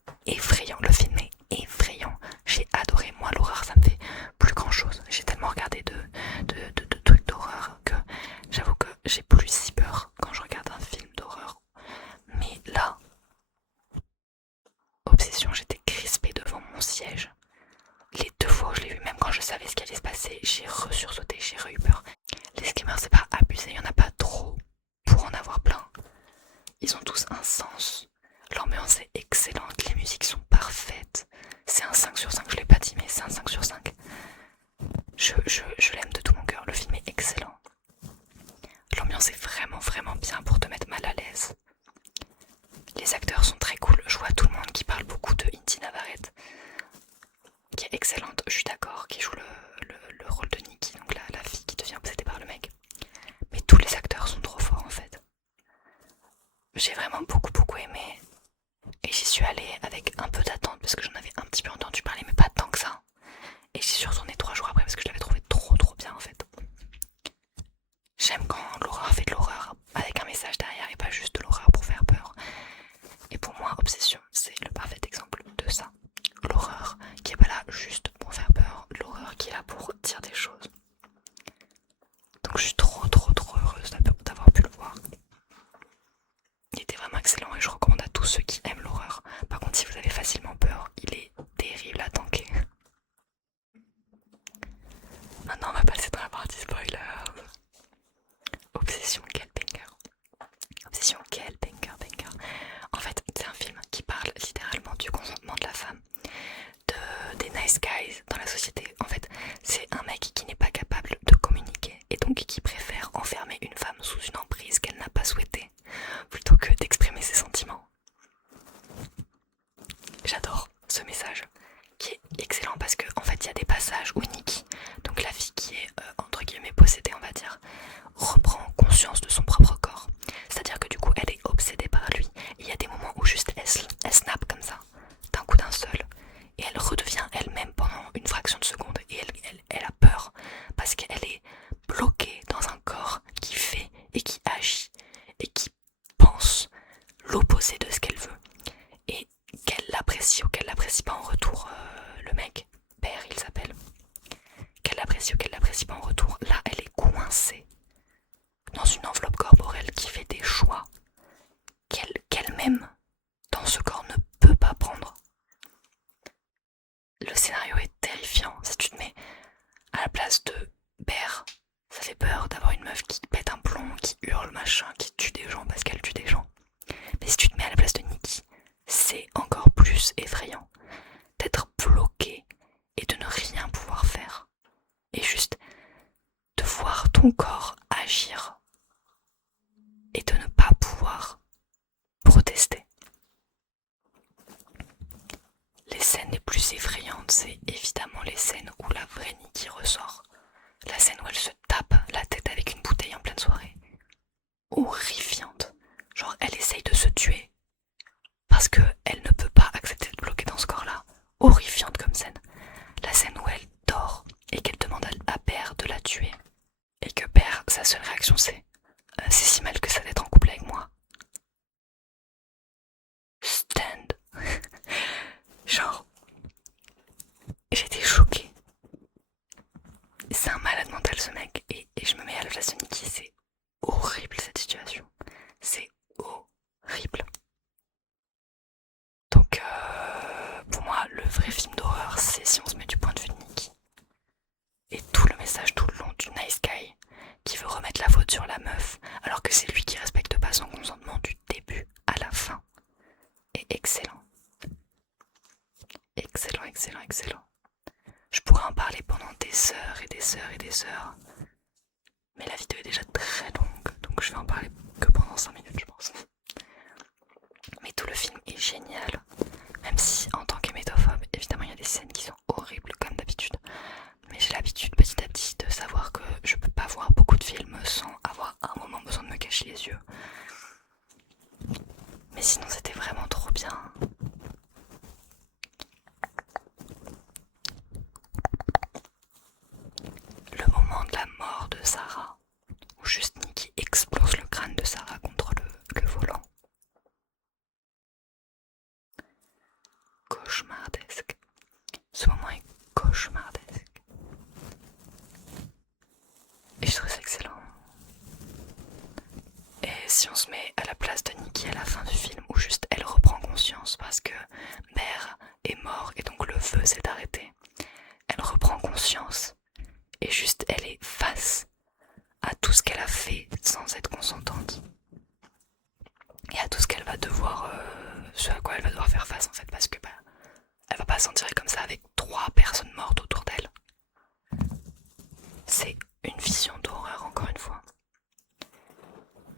Le film est effrayant. J'ai adoré. Moi, l'horreur, ça me fait plus grand chose. J'ai tellement regardé de trucs d'horreur que j'avoue que j'ai plus si peur quand je regarde un film d'horreur. Mais là, Obsession, j'étais crispée devant mon siège. Les 2 fois où je l'ai vu, même quand je savais ce qui allait se passer, j'ai sursauté, j'ai eu peur. Les screamers, c'est pas abusé, il y en a pas trop pour en avoir plein. Ils ont tous un sens. L'ambiance est excellente, les musiques sont parfaites. C'est un 5 sur 5, je l'ai pas dit, mais c'est un 5 sur 5. Je l'aime de tout mon cœur, le film est excellent. L'ambiance est vraiment bien pour te mettre mal à l'aise. Les acteurs sont très cool, je vois tout le monde qui parle beaucoup de Inti Navarrete, qui est excellente, je suis d'accord, qui joue le rôle de Nikki, donc la fille qui devient obsédée par le mec. Mais tous les acteurs sont trop forts en fait. J'ai vraiment beaucoup aimé. Et j'y suis allée avec un peu d'attente parce que j'en avais un petit peu entendu parler, mais pas tant que ça. Et j'y suis retournée 3 jours après parce que je l'avais trouvé trop bien en fait. J'aime quand l'horreur fait de l'horreur avec un message derrière et pas juste de l'horreur pour faire peur. Et pour moi, Obsession, c'est le parfait exemple de ça. L'horreur qui est pas là juste pour faire peur, l'horreur qui est là pour dire des choses. Donc je suis trop heureuse d'avoir pu le voir. Il était vraiment excellent et je recommande à tous ceux qui aiment l'horreur. Par contre, si vous avez facilement peur, il est terrible à tanker. Maintenant, on va passer dans la partie spoiler. Obsession, quel banger. Obsession, quel banger. En fait, c'est un film qui parle littéralement du consentement de la femme, des nice guys dans la société. En fait, c'est un mec qui n'est pas capable de communiquer et donc qui préfère enfermer une femme sous une emprise qu'elle n'a pas souhaitée plutôt que d'exprimer ses sentiments. J'adore ce message qui est excellent parce qu'en fait il y a des passages où Nikki, donc la fille qui est entre guillemets possédée on va dire, reprend conscience de son propre corps. C'est-à-dire que du coup elle est obsédée par lui. Et il y a des moments où juste elle snap comme ça, d'un coup d'un seul. Et elle redevient elle-même pendant une fraction de seconde. Et elle a peur parce qu'elle est bloquée dans un corps qui fait et qui agit et qui pense l'opposé de ce qu'elle veut. Et qu'elle l'apprécie ou qu'elle l'apprécie pas en retour, le mec, père il s'appelle, qu'elle l'apprécie ou qu'elle l'apprécie pas en retour, là elle est coincée dans une enveloppe corporelle qui fait des choix qu'elle-même dans ce corps ne peut pas prendre. Le scénario est terrifiant. Si tu te mets à la place de Bear, ça fait peur d'avoir une meuf qui pète un plomb, qui hurle machin, qui tue des gens parce qu'elle tue des gens. Mais si tu te mets à la place de Nikki, c'est encore plus effrayant d'être bloqué et de ne rien pouvoir faire. Et juste de voir ton corps agir et de ne pas pouvoir scènes les plus effrayantes, c'est évidemment les scènes où la vraie Nikki ressort. La scène où elle se tape la tête avec une bouteille en pleine soirée. Horrifiante. Genre, elle essaye de se tuer parce qu'elle ne peut pas accepter de bloquer dans ce corps-là. Horrifiante comme scène. La scène où elle dort et qu'elle demande à Père de la tuer. Et que Père, sa seule réaction c'est si mal que ça d'être en couple avec moi. Stand. Genre, j'étais choquée. C'est un malade mental ce mec. Et je me mets à la place de Nikki, c'est horrible cette situation. C'est horrible. Donc pour moi, le vrai film d'horreur, c'est si on se met du point de vue de Nikki. Et tout le message tout le long du nice guy qui veut remettre la faute sur la meuf alors que c'est lui qui respecte pas son consentement du début à la fin est excellent. Excellent, excellent, excellent. Je pourrais en parler pendant des heures et des heures et des heures. Mais la vidéo est déjà très longue, donc je vais en parler que pendant 5 minutes je pense. Mais tout le film est génial. Même si en tant qu'hémétophobe, évidemment il y a des scènes qui sont horribles comme d'habitude. Mais j'ai l'habitude petit à petit de savoir que je peux pas voir beaucoup de films sans avoir à un moment besoin de me cacher les yeux. Mais sinon c'était vraiment trop bien. Le moment de la mort de Sarah, où juste Nikki explose le crâne de Sarah contre le volant. Cauchemardesque. Ce moment est cauchemardesque. Et je trouve ça excellent. Et si on se met à la place de Nikki à la fin du film, où juste elle reprend conscience parce que Mère est mort et donc le feu s'est arrêté. Elle reprend conscience et juste elle est face à tout ce qu'elle a fait sans être consentante. Et à tout ce qu'elle va devoir, ce à quoi elle va devoir faire face en fait, parce que elle va pas s'en tirer comme ça avec 3 personnes mortes autour d'elle. C'est une vision d'horreur encore une fois.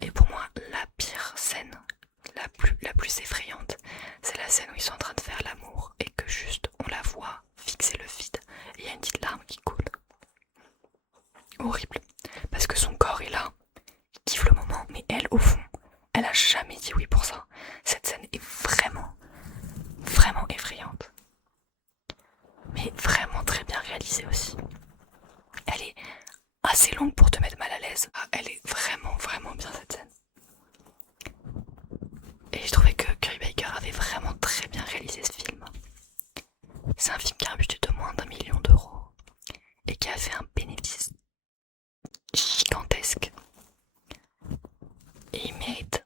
Et pour moi, la pire scène, la plus effrayante, c'est la scène où ils sont en train de faire l'amour et que juste on la voit fixer le vide et il y a une petite larme qui coule. Horrible. Parce que son corps est là, il kiffe le moment, mais elle au fond, elle a jamais dit oui pour ça. Cette scène est vraiment, vraiment effrayante. Mais vraiment très bien réalisée aussi. Elle est assez longue pour te mettre mal à l'aise. Ah, elle est vraiment, vraiment bien cette scène. Et je trouvais que Curry Baker avait vraiment très bien réalisé ce film. C'est un film qui a un budget de moins d'1 million d'euros et qui a fait un bénéfice gigantesque. Et il mérite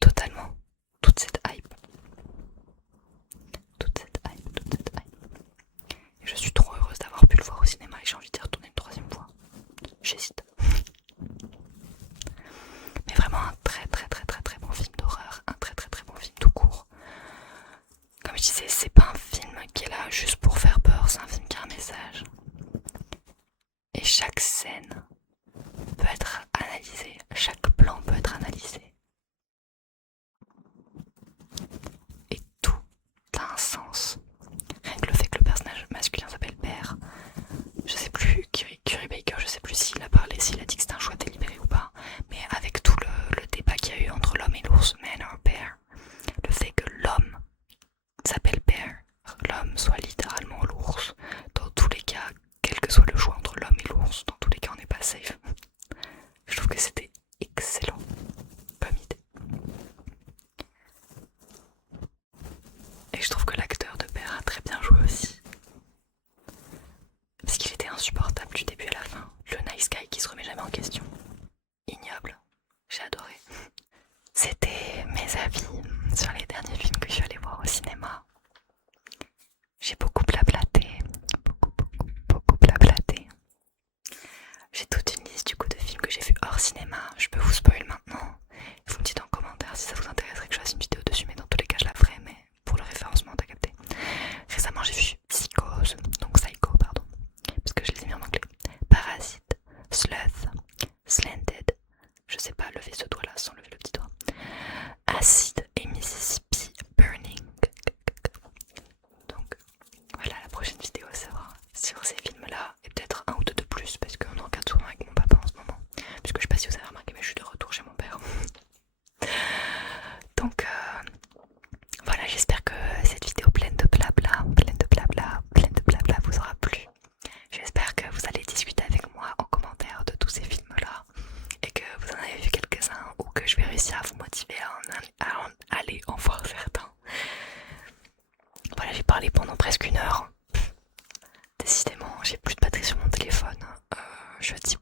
totalement toute cette hype. Toute cette hype, toute cette hype. Et je suis trop heureuse d'avoir pu le voir au cinéma et j'ai envie d'y retourner une 3e fois. J'hésite. Mais vraiment un très très très très très bon film d'horreur, un très très très bon film tout court. Comme je disais, c'est pas un film qui est là juste pour faire peur, c'est un film qui a un message. Et chaque scène peut être analysée, chaque plan peut être analysé. Et tout a un sens. Rien que le fait que le personnage masculin s'appelle Père, je sais plus, Curry Baker, je sais plus s'il a parlé, s'il a dit que c'était un choix délibéré ou pas, mais avec tout le débat qu'il y a eu entre l'homme et l'ours, man or bear, le fait que l'homme s'appelle Bear, l'homme soit littéralement l'ours, dans tous les cas, quel que soit le choix entre l'homme et l'ours, dans tous les cas on n'est pas safe. Je trouve que c'était excellent comme idée. Et je trouve que l'acteur de Bear a très bien joué aussi. Parce qu'il était insupportable du début à la fin. Le nice guy qui se remet jamais en question. Ignoble. J'ai adoré. C'était mes avis sur les derniers films que je suis allée voir au cinéma. J'ai beaucoup Là j'ai parlé pendant presque 1 heure. Décidément, j'ai plus de batterie sur mon téléphone. Je dis